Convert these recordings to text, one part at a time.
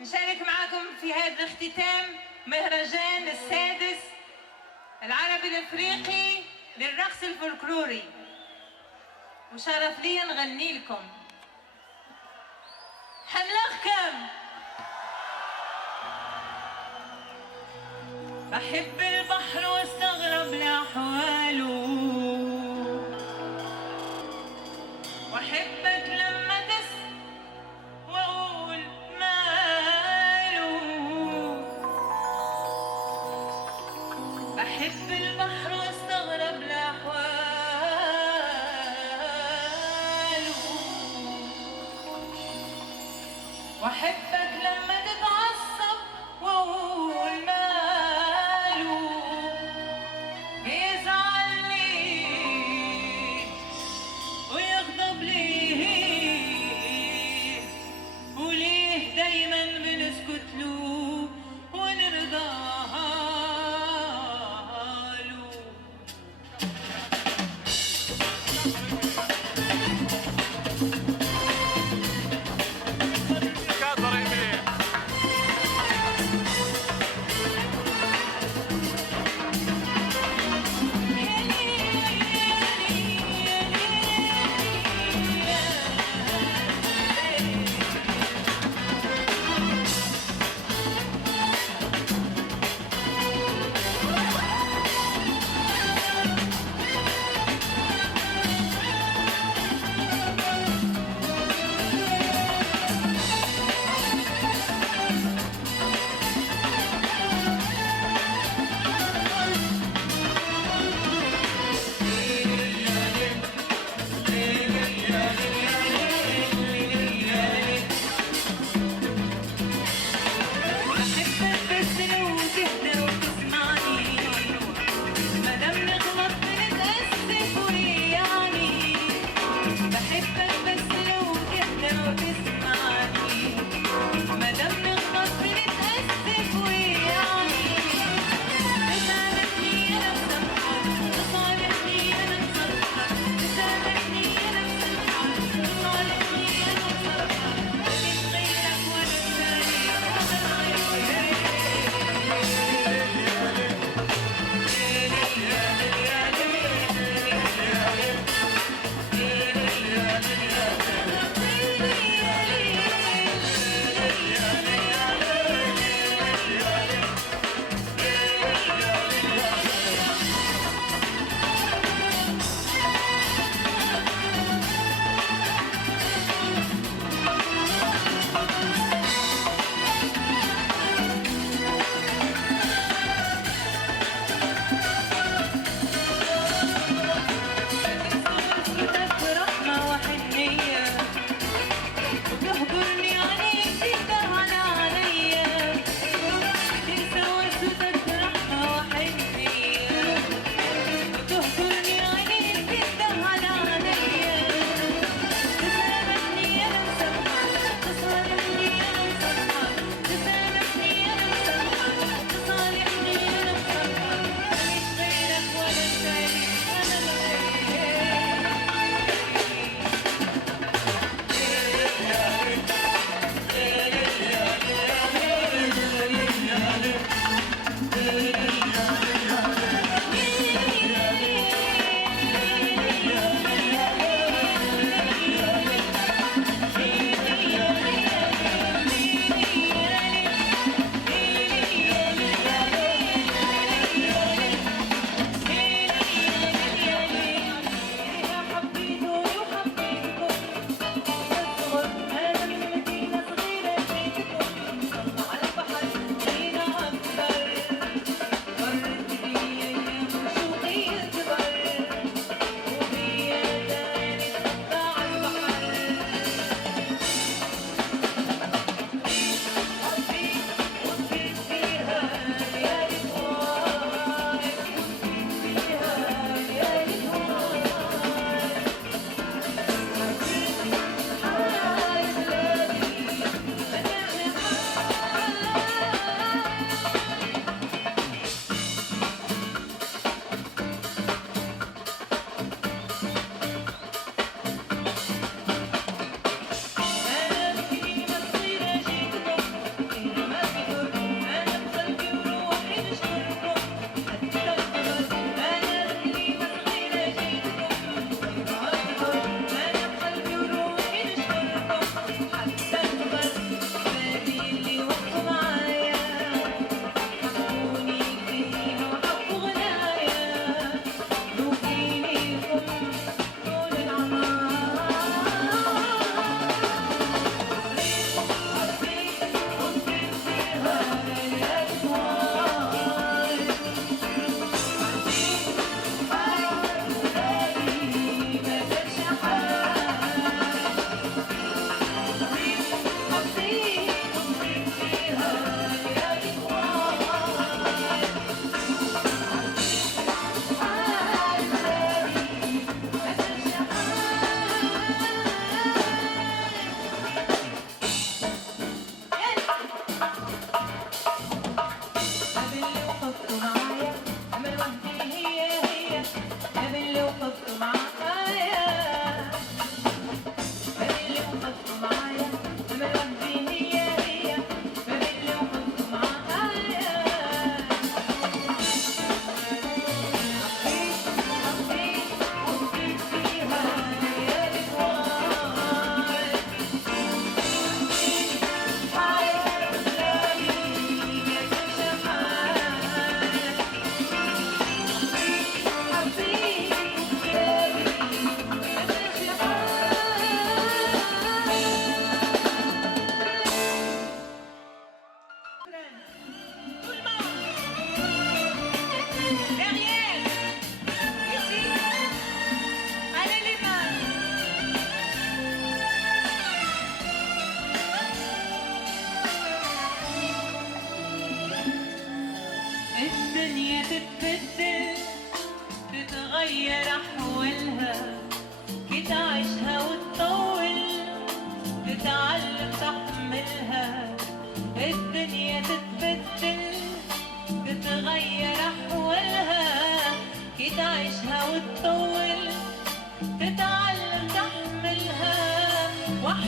نشارك معكم في هذا الاختتام مهرجان السادس العربي الافريقي للرقص الفولكلوري، وشرف لي نغني لكم حنلقكم. بحب البحر واستغرب لأحواله، واحبك لما تسأل واقول ماله. بحب البحر واستغرب لأحواله، واحبك لما تتعصب واقول ماله. بيزعل ليه ويغضب ليه، وليه دايما بنسكت له ونرضاها له.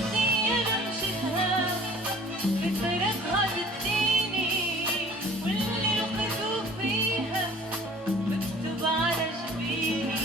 وحدي أنا مشيتها بطريقها تديني، واللي لقيته فيها مكتوب على جبيني.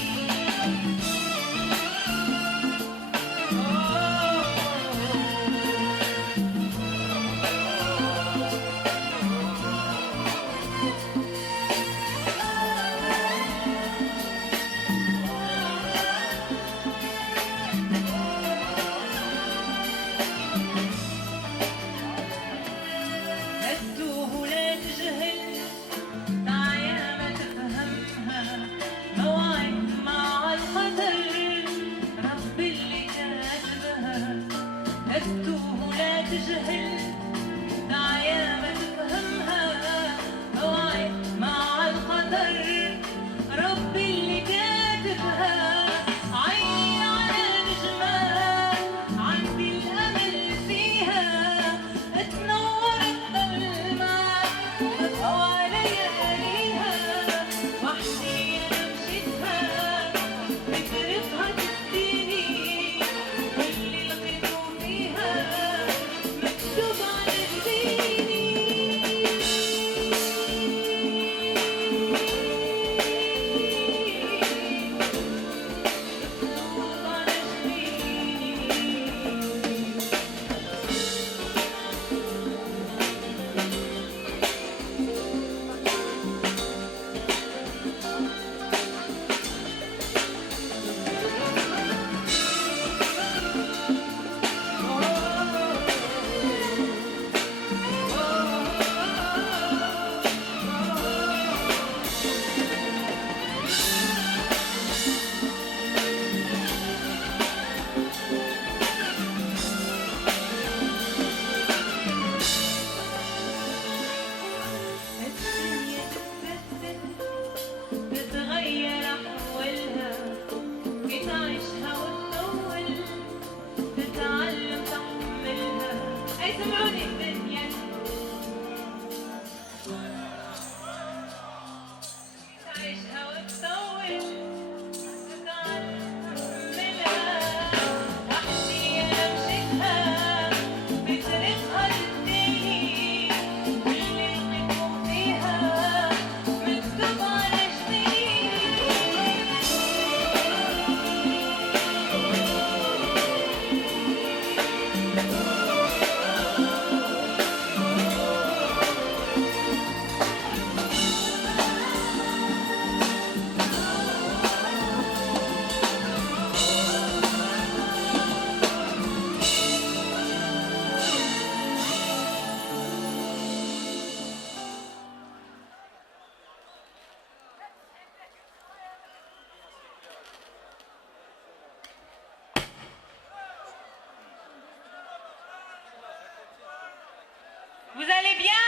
Vous allez bien?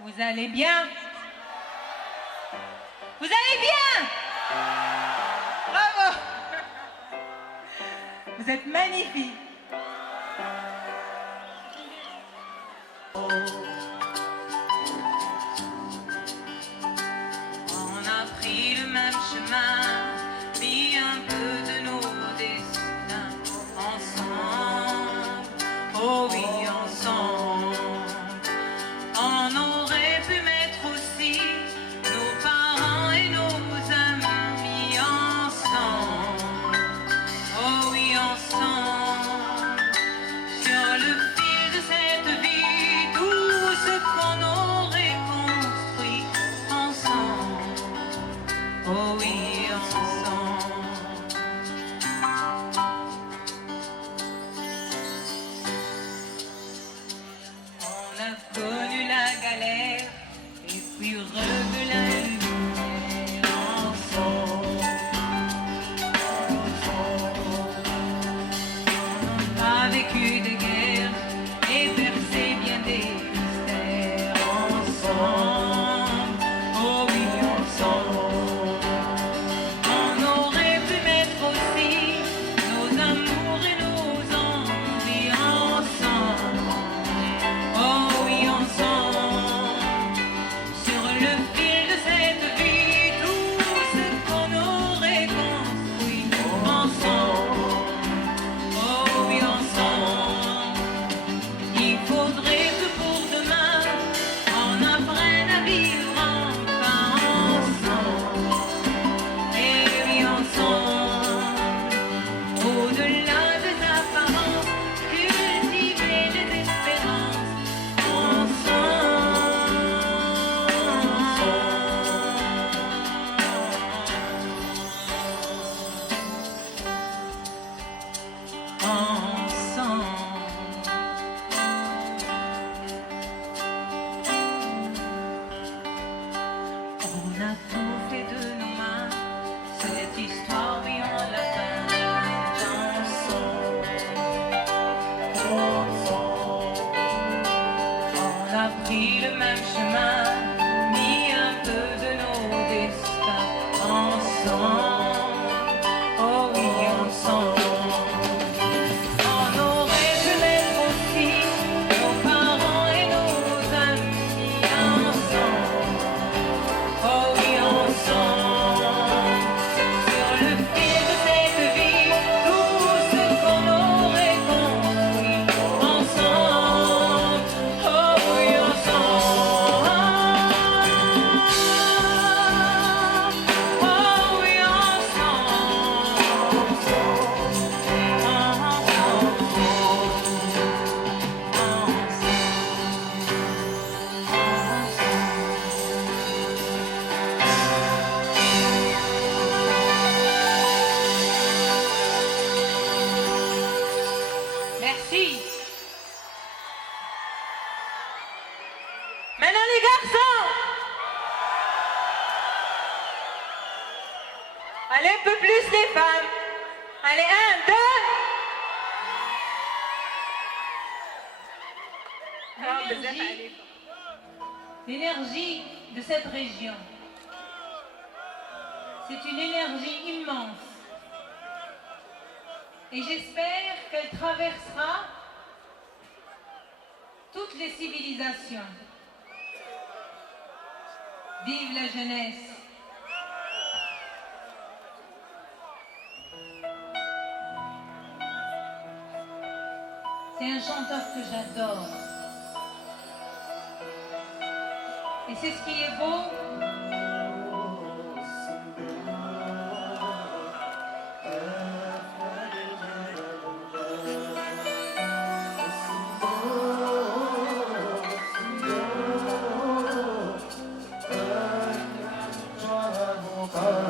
Vous allez bien? Vous allez bien? Bravo! Vous êtes magnifiques. On a pris le même chemin, mis un peu de nos destins ensemble. Oh oui, ensemble. On aurait pu mettre aussi nos parents et nos amis ensemble. Oh oui, ensemble. Sur le fil de cette vie, tout ce qu'on aurait construit ensemble. Oh oui, ensemble. On a connu la galère et puis revu la lumière ensemble. On a vécu des guerres et percé bien des mystères ensemble. Oh oui, ensemble. On aurait pu mettre aussi nos amours et nos envies ensemble. Oh oui, ensemble. Sur le fil de cette vie, tout ce qu'on aurait construit Allez, un, deux. L'énergie de cette région, c'est une énergie immense. Et j'espère qu'elle traversera toutes les civilisations. Vive la jeunesse! C'est un chanteur que j'adore. Et c'est ce qui est beau. Oh,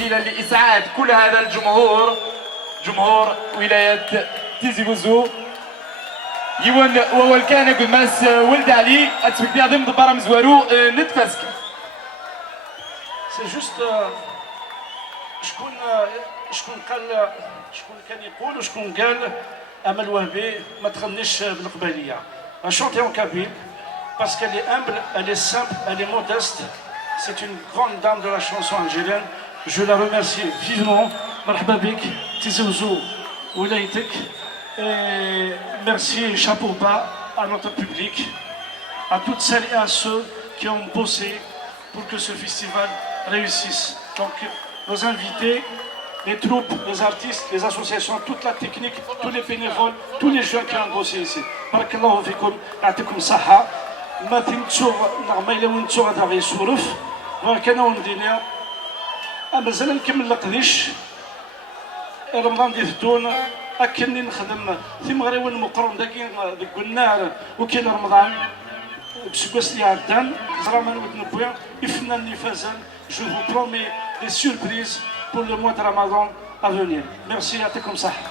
جزيلا لإسعاد كل هذا الجمهور، جمهور ولاية تيزي وزو. يوان وول كان قد ماس ولد علي أتفك بيا ضمن دبارة مزوارو نتفسك. سي جوست شكون كان يقول وشكون قال امل وهبي ما تغنيش بالقباليه. شونتي اون كابيل parce qu'elle est humble, elle est simple, elle est modeste. C'est une grande dame de la chanson algérienne. Je la remercie vivement. مرحبا بك تيزي وزو ولايتك. Et merci, chapeau bas à notre public, à toutes celles et à ceux qui ont bossé pour que ce festival réussisse. Donc, nos invités, les troupes, les artistes, les associations, toute la technique, tous les bénévoles, tous les jeunes qui ont bossé ici. Barakallahu fikum, atikum saha. ما تنتو نغمة إلا وين غادا غيسولف كان وندينا مازال نكمل لقديش رمضان دي ثدون أكني نخدم ثم غير وين مقرن داكي قلنا وكاين رمضان بسكواس لي عدان زرا ما نود نبويا الفنان اللي فازان. Je vous promets des surprises pour le mois de Ramadan à venir. Merci, يعطيكم صحة.